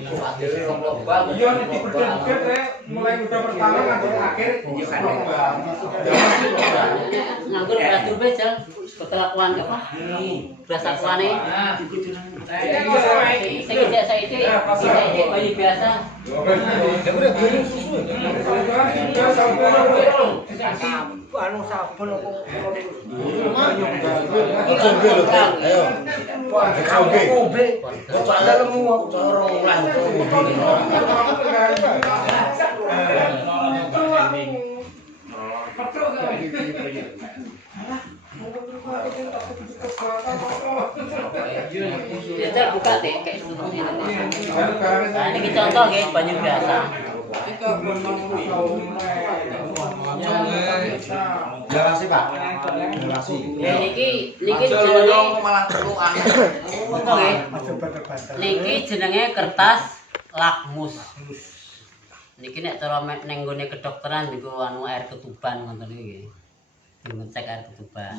Iya nanti beda-beda mulai udah pertama nanti akhir. Nganggur beras dulu bejel. Setelah kuan apa? Beras akuane. Saya bayi biasa. Anu sabun aku. Ayo. Kobe. Soalnya lemu aku cara ulang. Biasa buka deh kayak sebelumnya. Nah ini contoh ya banyu biasa. Garasi Pak. Garasi. Ya niki jenenge malah telukan. Contoh ya. Niki jenenge kertas lakmus. Niki nek cara ning gone kedokteran niku anu air ketuban ngoten iki. Ngecek air ketuban.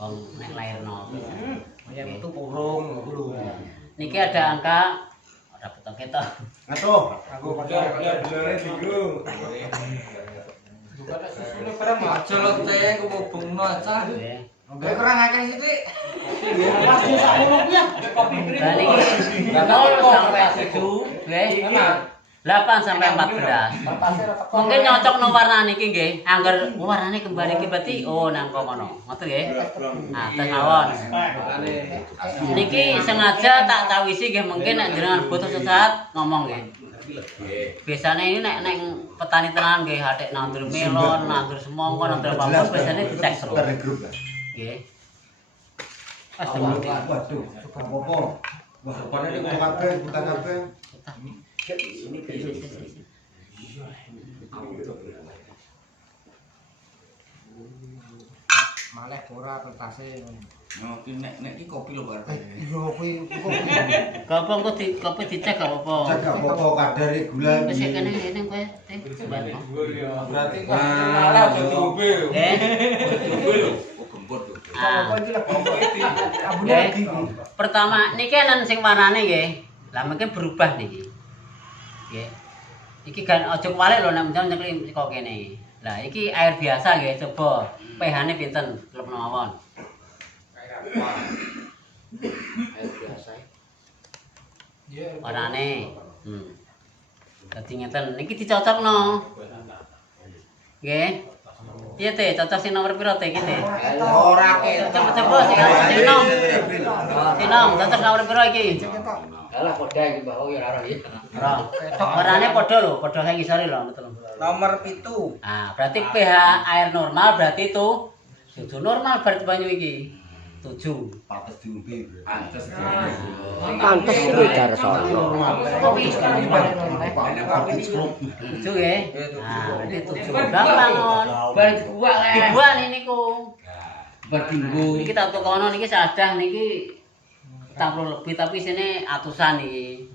Wong nek lairno. Yang itu burung dulu. Niki ada angka ora ketok-ketok. Atuh. Aku pakai belernya dulu. Susune pada macolot teh aku mau bungno aja. Nggak kurang akeh sithik. Pasti sak mulutnya. Lah niki 0 sampai 7 nggih. 8 sampai 14. Mungkin nyocok no warna niki nggih. Angger warnane kembali iki berarti oh nang kono. Ngoten nggih. Nah, teng mawon. Niki sengaja tak cawisi nggih mungkin nek jenengan butuh sesaat ngomong nggih. Biasanya ini nek petani tenan nggih hatik nandur melon, nandur semangka, nandur apa biasanya dicek terus. Nggih. Waduh, apa-apa. Wah, rupane nek kabeh, utang kabeh. Malih ora kertase. Oh, nek iki kopi lho, Pak. Iya kuwi kopi. Kopi engko kopi dicek gak apa-apa. Cek gak apa-apa kadare gula. Wis kene ngene kowe teh. Berarti Malah dadi ube. Nggih. Kopi lho, kok gempot lho. Apa iki lah kopi iki. Abune Nggih. lagi. Pertama niki enen sing warnane nggih. Lah mungkin berubah niki. Nggih. Iki kan aja kuwalik lho nek mencan nyekli kok kene. Lah iki air biasa nggih, coba pH-ne pinten? Klepno mawon. Air biasa. Warnane. Dadi ngeten, niki dicocokno. Nggih. Piye teh cocok sing nomor piro teh iki teh? ora ke. Coba sinom. Sinom, cocok nomor piro iki? Alah padha iki Mbah ya ora ya. Ora. Warnane padha lho, padha sing ngisore lho betul. Nomor 7. Nah, berarti pH air normal berarti itu 7 normal berarti banyu iki. 7. Pantes diombe. Pantes. Pantes iki Darsono. Tujuh nggih. Nah, ini 7. Gampang mon. Bar dibuak le. Dibuat niku. Bar dinggo. Niki tak tukono niki sadah niki 40 lebih tapi sini atusan niki.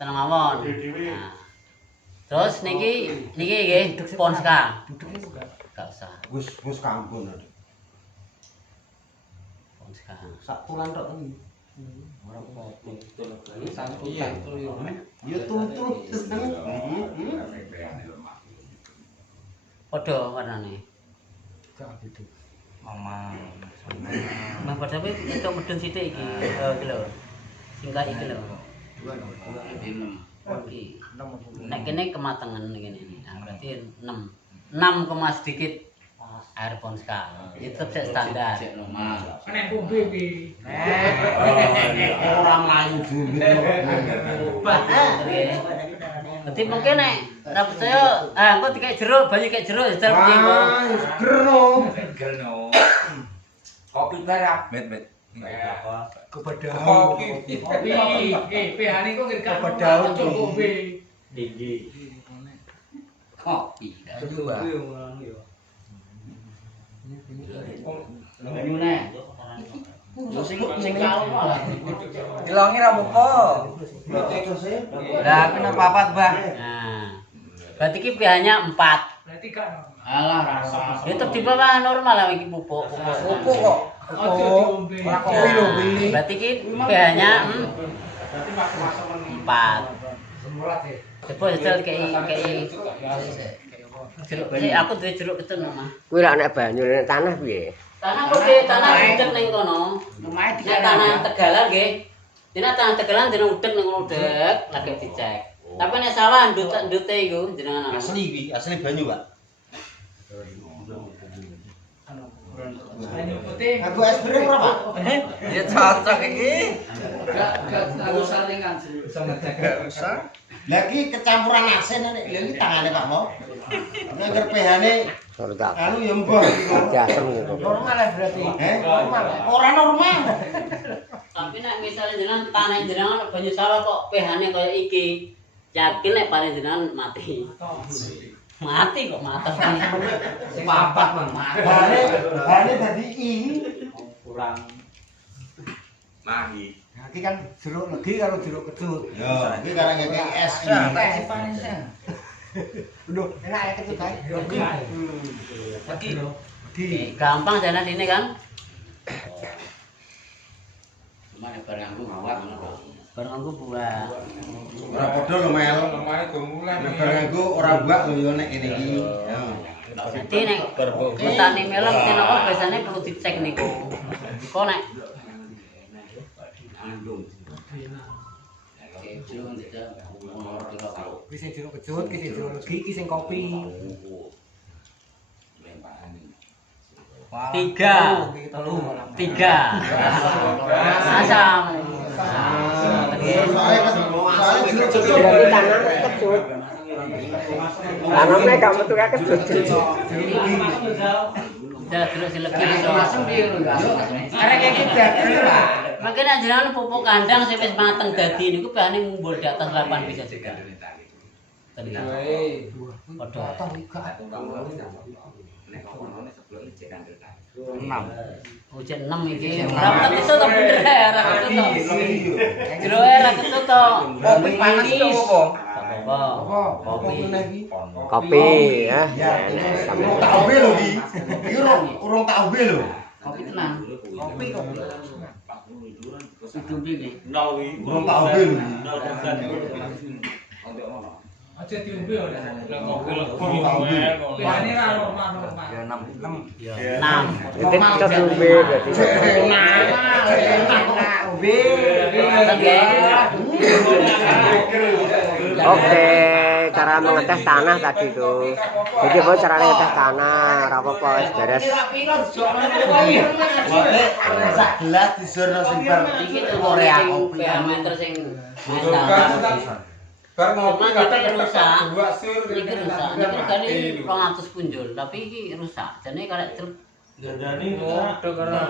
Tenang mawon. Nah. Terus niki nggih Ponska. Gak usah. Wis kampun. Ponska. Sak tulan tok iki. Ora apa-apa. Iya. Ya tutul. Padha warnane. Mama. Mah padha itu medun sithik iki. Iki lho. Singkat iki lho. Iki. Nek kene kematangan kene. Nah, berarti 6. 6 koma sedikit air Ponska. Itu sik standar. Nek kombe iki. Ora mlayu dhewe. Dadi mungkin nek ora percaya, engko dikek jeruk, banyu kek jeruk jajal piye kok. Gerno. Gelno. Kopi merah, bet. Kepada kopi. pH-ne kok nggih gak daun kombe. Tinggi. Kopi. Kedua. Banyune. Yo sing kalem malah. Dilangi ra apa-apa. Lah kenapa papat, Mbah? Nah. Berarti ki pH-nya 4. Berarti gak normal. Alah rasa. Itu di bawah normal lah iki pupuk. Pupuk kok. Ora kopi lho, Wi. Berarti ki pH-nya Berarti masuk-masuk Coba jajal kayak jeruk. Aku duwe jeruk ketun omah. Kuwi lak nek banyu nek tanah piye? Tanah udek ning kono. Nek tanah Tegalan nggih. Dina tanah Tegalan dina udek ning kono udek lagi dicek. Tapi nek sawah ndute iku jenengan Asli banyu, Pak. Banyu putih. Aku es krim ora, Pak? Ya cocok iki. gak usah ringan sih. Bisa ngecek usah. Lagi kecampuran asin nek iki tangane Pak Mo. Nek pH-ne Surga. anu ya mbah iku. Jasem gitu. Normal ya berarti. Normal. Ora normal. Tapi nek misalnya jenengan tanah jenengan banyu sawah kok pH-ne kaya iki, yakin nek panen jenengan mati. Mati kok mati. Papat man. Bane dadi I. kurang Nahi. Iki kan jeruk legi karo jeruk kecut. Ya, iki karang ngekek es iki. Sampai panisnya. Duh, enak ya kecut kae. Lagi. Gampang jalan ini kan. Cuma nek barang aku ngawat ngono kok. Barang aku buah. Ora padha lho Mel. Nek barang aku ora buak lho yo nek ngene iki. Ya. Jadi nek petani melon kenapa biasanya perlu dicek niku. Kok nek Ki sing jeruk kecut, ki sing jeruk legi, ki sing kopi. 3 asam. Soale jeruk kecut. Berarti tanam kecut. Tanamnya gak metu kecut. Udah terus legi iso. Arek iki dadi Pak. Makanya jenengan pupuk kandang sing wis mateng dadi niku bahane ngumpul di atas 8 bisa juga. Tadi. Padha. Ujian 6 iki. Ora ketut to bener ora ketut to. Jero ora ketut to. Kopi panas to apa? Apa? Kopi ya. Urung tak ombe lho iki. Iki urung tak ombe lho. Kopi tenang. Kopi kok. Itu iki. Urung tak ombe lho. Aja diombe ora. Urung tak ombe. Ini ra normal. Ya 6. Ya 6. Itu cocok umbe berarti. Oke, cara mengetes tanah tadi tuh. Jadi mau cara mengetes tanah, apa-apa wis beres. Sak gelas disurno simpen. Iki tuh Korea kopi meter sing Bar ngopi kate rusak. Iki rusak. Iki kali 200 punjul, tapi iki rusak. Jane karek truk Dandani padha karo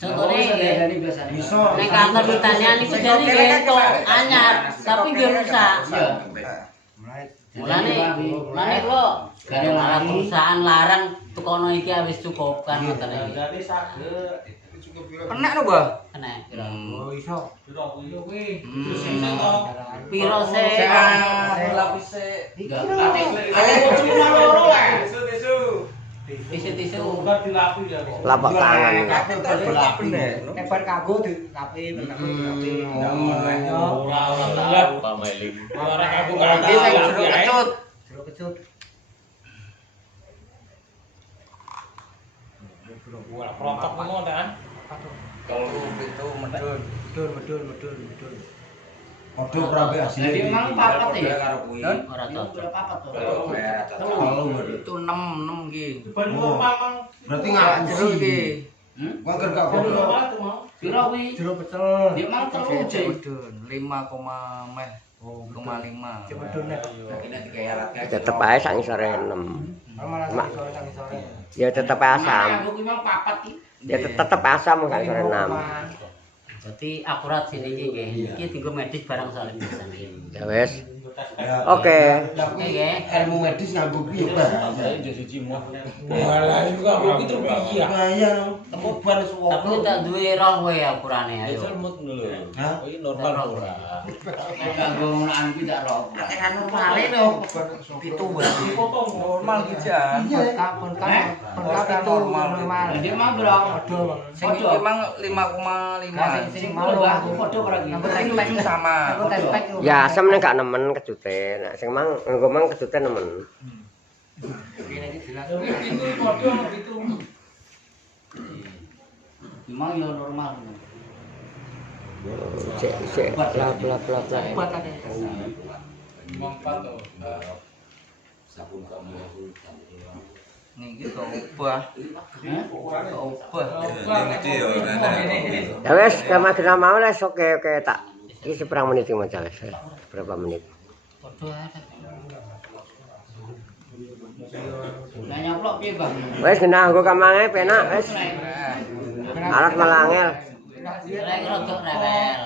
contohnya nggih. Bisa. Nek kantor pertanian iku jane nggih tok anyar, tapi nggih rusak. Mulane kok gare malah perusahaan larang tukono iki wis cukup kan ngoten iki. dandani saged. Penak lho, Mbah. Kena kira. Oh iso. Piro kuwi? Piro sih? Lapis Tisu-tisu. Bukan dilapi ya kok. Lapak tangan. Nek bar kanggo dilapi, dilapi. Ora tahu pameling. Ora aku gak Iki sing jeruk kecut. Jeruk kecut. Ora protok ngono kan. Kalau itu medun. Medun. Padha ora mbek asli. Jadi emang papat ya? Karo kuwi. Ora cocok. Itu 6 iki. Oh. Berarti ngaku Jeruk iki. Gua ger gak padha. Piro kuwi? Jeruk pecel. Dia mang telu je. Medun 5,5. Medun nek. Tetep ae sak ngisore 6. Malah sore. Ya tetep asam. Aku ki mang papat iki. Ya tetep asam sak ngisore 6. Jadi akurat sini iki nggih. Iki dienggo medis barang soalnya bisa nggih. Ya wis. Oke. Tapi ilmu medis nganggo piye, Pak? Malah itu kok iki terus piye? Bahaya no. Temuban suwo. Tapi tak duwe roh kowe ya ukurane ayo. Selmut lho. Hah? Iki normal ora. Kanggo ngonoan kuwi tak roh. Kan normale no. Pitu wae. Normal ki jan. Kapun kan itu normal. Dia mah bro. Sing iki emang 5,5. Sing mau aku padha karo iki. Sing sama. Ya asem nek gak nemen kejute. Nek sing mang nggo mang kejute nemen. Itu padha itu. Memang yo normal. Cek bla bla bla bla. Niki kok obah. Obah. Ya wes, kama kita mau les oke tak. Iki seberang menit iki Mas wes. Berapa menit? Nah nyoplok piye, Bang? Wes genah nggo kamange penak wes. Alat malah angel. Rek rodok rewel.